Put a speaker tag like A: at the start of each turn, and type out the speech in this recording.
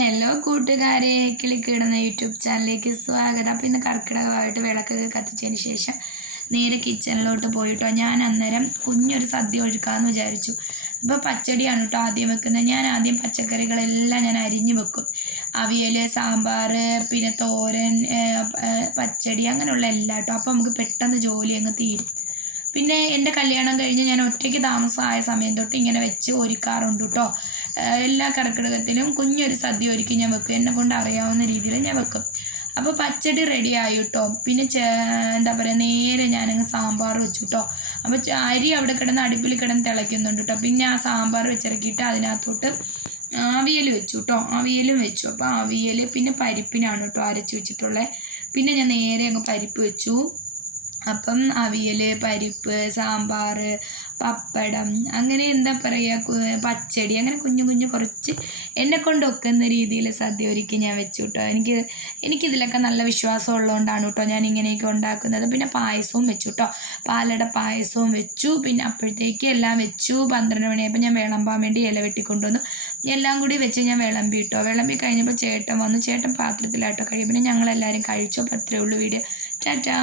A: Hello കൂട്ടുകാരെ. കിളിക്കിടുന്ന YouTube ചാനലിലേക്ക് സ്വാഗതം. അപ്പോൾ ഇന്ന് കർക്കിടകമായിട്ട് വിളക്കൊക്കെ കത്തിച്ചതിന് ശേഷം നേരെ കിച്ചണിലോട്ട് പോയിട്ടോ. ഞാൻ അന്നേരം കുഞ്ഞൊരു സദ്യ ഒഴുക്കാമെന്ന് വിചാരിച്ചു. ഇപ്പോൾ പച്ചടിയാണ് കേട്ടോ ആദ്യം വെക്കുന്നത്. ഞാൻ ആദ്യം പച്ചക്കറികളെല്ലാം ഞാൻ അരിഞ്ഞു വെക്കും. അവിയൽ സാമ്പാർ പിന്നെ തോരൻ പച്ചടി അങ്ങനെയുള്ള എല്ലാം കേട്ടോ അപ്പോൾ നമുക്ക് പെട്ടെന്ന് ജോലി അങ്ങ് തീരും. പിന്നെ എന്റെ കല്യാണം കഴിഞ്ഞ് ഞാൻ ഒറ്റയ്ക്ക് താമസമായ സമയം തൊട്ട് ഇങ്ങനെ വെച്ച് ഒരുക്കാറുണ്ട് കേട്ടോ എല്ലാ കർക്കിടകത്തിലും കുഞ്ഞൊരു സദ്യ ഒരുക്കി ഞാൻ വെക്കും. എന്നെ കൊണ്ട് അറിയാവുന്ന രീതിയിൽ ഞാൻ വെക്കും. അപ്പോൾ പച്ചടി റെഡി ആയി കേട്ടോ പിന്നെ എന്താ പറയുക നേരെ ഞാനങ്ങ് സാമ്പാർ വെച്ചു കേട്ടോ അപ്പോൾ അരി അവിടെ കിടന്ന് അടുപ്പിൽ കിടന്ന് തിളയ്ക്കുന്നുണ്ട് കേട്ടോ പിന്നെ ആ സാമ്പാർ വെച്ചിറക്കിയിട്ട് അതിനകത്തോട്ട് അവിയൽ വെച്ചു കേട്ടോ ആവിയലും വെച്ചു. അപ്പോൾ അവിയൽ പിന്നെ പരിപ്പിനാണ് കേട്ടോ അരച്ച് വെച്ചിട്ടുള്ളത്. പിന്നെ ഞാൻ നേരെ അങ്ങ് പരിപ്പ് വെച്ചു. അപ്പം അവിയൽ പരിപ്പ് സാമ്പാർ പപ്പടം അങ്ങനെ എന്താ പറയുക പച്ചടി അങ്ങനെ കുഞ്ഞു കുഞ്ഞു കുറച്ച് എന്നെ കൊണ്ട് ഒക്കുന്ന രീതിയിൽ സദ്യ ഒരുക്കി ഞാൻ വെച്ചു കേട്ടോ എനിക്ക് എനിക്കിതിലൊക്കെ നല്ല വിശ്വാസം ഉള്ളതുകൊണ്ടാണ് കേട്ടോ ഞാൻ ഇങ്ങനെയൊക്കെ ഉണ്ടാക്കുന്നത്. പിന്നെ പായസവും വെച്ചു കേട്ടോ പാലട പായസവും വെച്ചു. പിന്നെ അപ്പോഴത്തേക്ക് എല്ലാം വെച്ചു. പന്ത്രണ്ട് മണിയായപ്പോൾ ഞാൻ വിളമ്പാൻ വേണ്ടി ഇല വെട്ടിക്കൊണ്ടുവന്നു. എല്ലാം കൂടി വെച്ച് ഞാൻ വിളമ്പി കേട്ടോ വിളമ്പി കഴിഞ്ഞപ്പോൾ ചേട്ടൻ വന്നു. ചേട്ടൻ പാത്രത്തിലാട്ടോ കഴിയും പിന്നെ ഞങ്ങളെല്ലാവരും കഴിച്ചോ? അത്രേ ഉള്ളൂ വീഡിയോ. ടാറ്റാ.